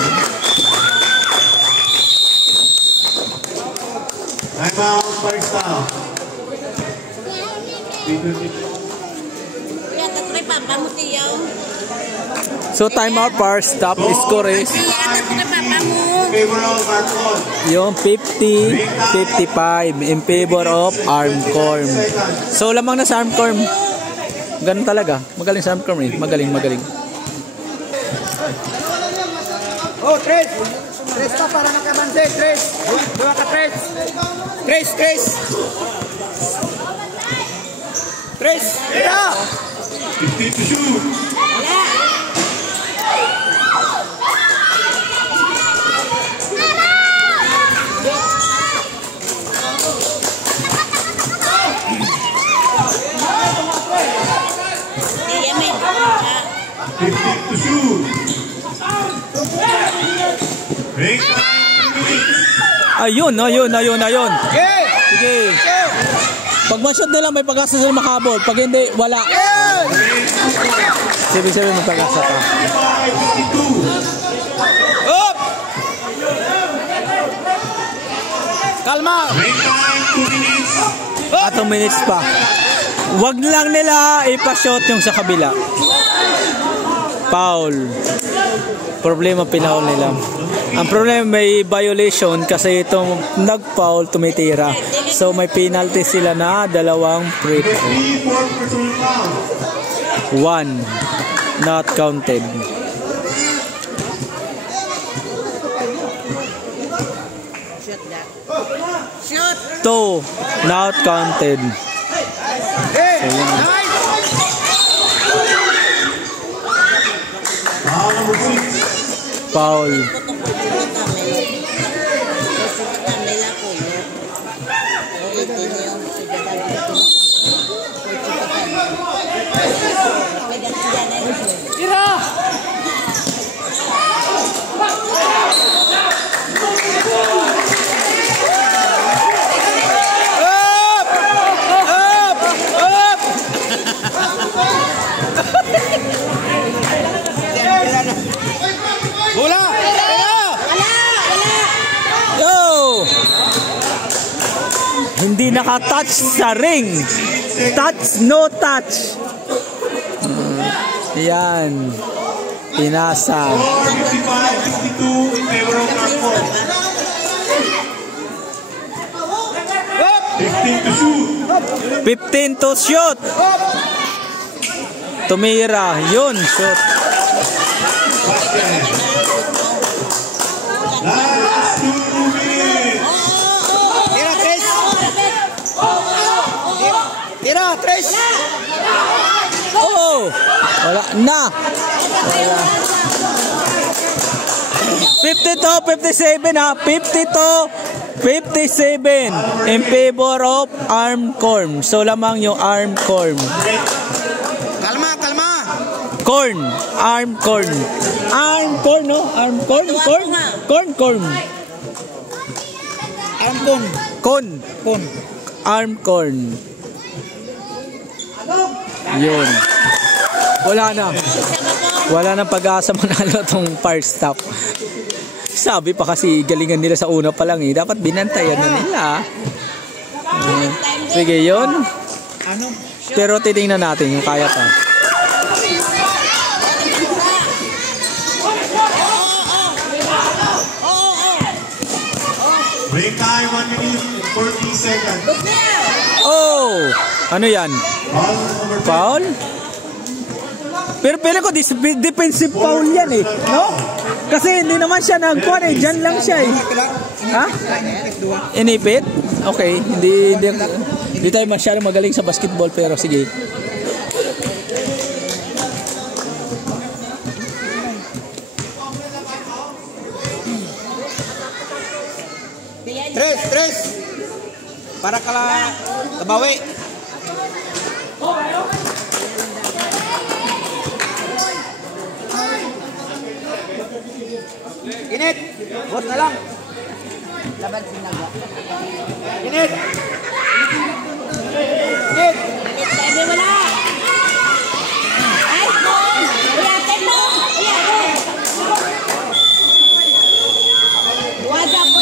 Time out, first down. So time out, Parstop. Score is Favor of Armcorn. yung 50-55 in favor of Armcorn. So lamang na sa Armcorn. Ganun talaga. Magaling sa Armcorn eh. Magaling. Oh, tres pa para nakabanse. Dua ka tres. Yeah. 15 to shoot. Break time, 3 minutes. Ayun. Sige. Pag ma-shot nila, may pag-asa sila makabol. Pag hindi, wala. Sabi may pag-asa pa. 52. Up. Kalma. Break time, 2 minutes. 2 minutes pa. Wag lang nila ipa-shot yung sa kabila. Foul. Problema pinaul nila. Ang problema may violation kasi itong nag-foul tumitira. So may penalty sila na 2 free throw. 1 not counted. Shoot. 2 not counted. Foul. Bola. Yo! Hindi naka-touch sa ring. No touch. Yan. Pinasa. 55-52 in favor of Armcorn. 15 to shoot. 15 to shoot. Tumira. Yun, shoot. Last 2 minutes. Tira, Tres. Tira, Tres. Oh! Wala na. Wala. 52, 57 ha. 52, 57 in favor of arm corn. So lamang yung arm corn. Kalma, kalma. Corn, arm corn. Arm corn, no? Arm corn, corn. Corn, corn. Arm corn. Corn. Corn. Arm corn. Yun. Wala na. Wala nang pag-asa manalo tong first stop. Sabi pa kasi galingan nila sa una pa lang eh. Dapat binantayan na nila. Sige, yun. Pero titingnan natin yung kaya pa. Break time, 1 minute and 40 seconds. Oh! Ano yan? Foul? Pero pala ko, defensive foul yan eh. No? Kasi hindi naman siya nagkuhan eh. Diyan lang siya eh. Ha? Inipit? Okay. Hindi tayo masyadong magaling sa basketball pero sige. Tres. Para kala kabawi. Init. Bos na lang. Laban sinaga. Init. Init. Sabi wala. Ay, uyatin mo.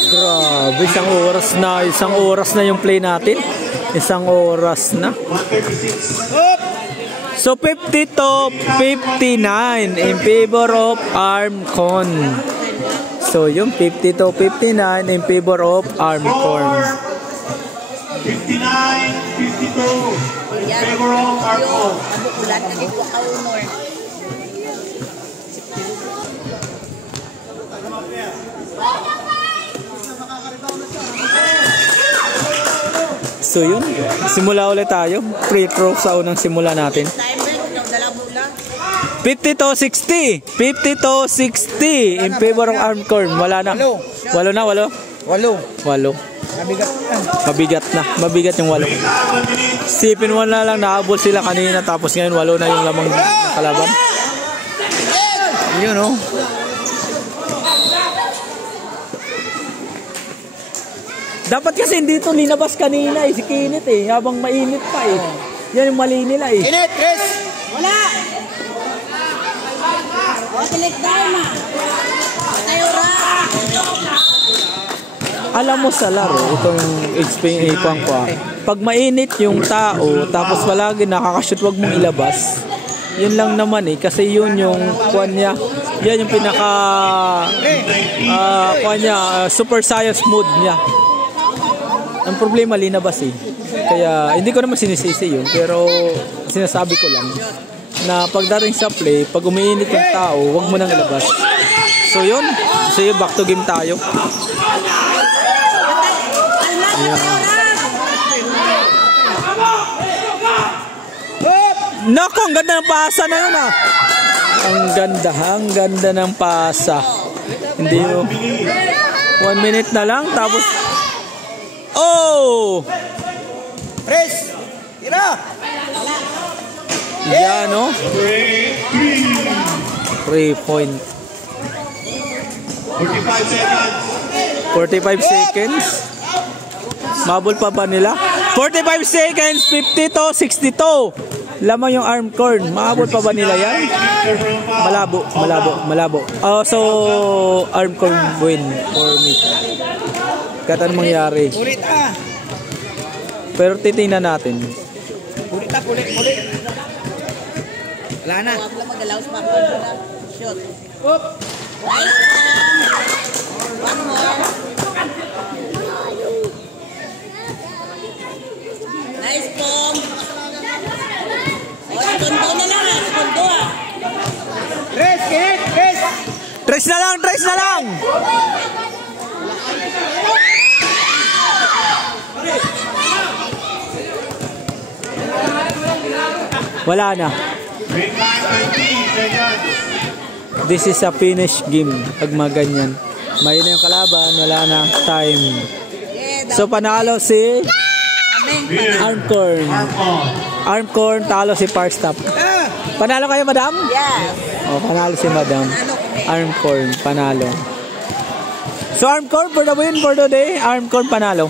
Grabe, isang oras na yung play natin. Isang oras na. So 50 to 59 in favor of arm con. So yung 50 to 59 in favor of arm con. 59, 52 in favor of arm con. Ulan na dito kayo, Nor. So yun, simula ulit tayo. Free throw sa unang simula natin. 50 to 60. 50 to 60 in favor of arm corn. Wala na. Walo na. Mabigat yung 8. Sipin mo na lang, naabot sila kanina tapos ngayon 8 na yung lamang kalaban. Yun, oh. Dapat kasi hindi ito linabas kanina eh, si Kinit eh, habang mainit pa eh. Yan yung mali nila eh. Init, Chris! Wala! O, tilik dama! Tayo-ra! Alam mo sa laro, itong explain ko. Pag mainit yung tao, tapos palagi nakakashoot, wag mong ilabas. Yun lang naman eh, kasi yun yung kuwan niya. Yan yung pinaka kuwan niya, super science mode niya. Ang problema, linabas eh. Kaya, hindi ko naman sinisisi yun. Pero, sinasabi ko lang na pagdating sa play, pag umiinit yung tao, huwag mo nang ilabas. So, yun. So, yun, back to game tayo. Ayan. Naku, ang ganda ng pasa na yun ah. Ang ganda ng pasa. Hindi yun. 1 minute na lang, tapos oh! Chris! Tira! Yan, no? 3 point. 45 seconds. 45 seconds. Mabol pa ba nila? 45 seconds, 50 to 62. Lamang yung arm corn. Maabot pa ba nila yan? Malabo. Oh, so arm corn win for me. Kahit anong mangyari. Ulit ah! Pero titingnan natin. Ulit. Wala na. Huwag lang magalaw sa pakon na. Shoot. Up! Nice. One more. Nice Nice pong. O, segundo na lang ah. Segundo ah. Tres, Kenneth! Tres! Tres na lang, tres na lang! Wala na. Green line 20 seconds. This is a finish game. Pag mga ganyan. May na yung kalaban, wala na time. So panalo si Armcorn. Armcorn, talo si Parstop. Panalo kayo, madam? Yes. Oh, panalo si madam. Armcorn, panalo. So Armcorn for the win for today. Armcorn panalo.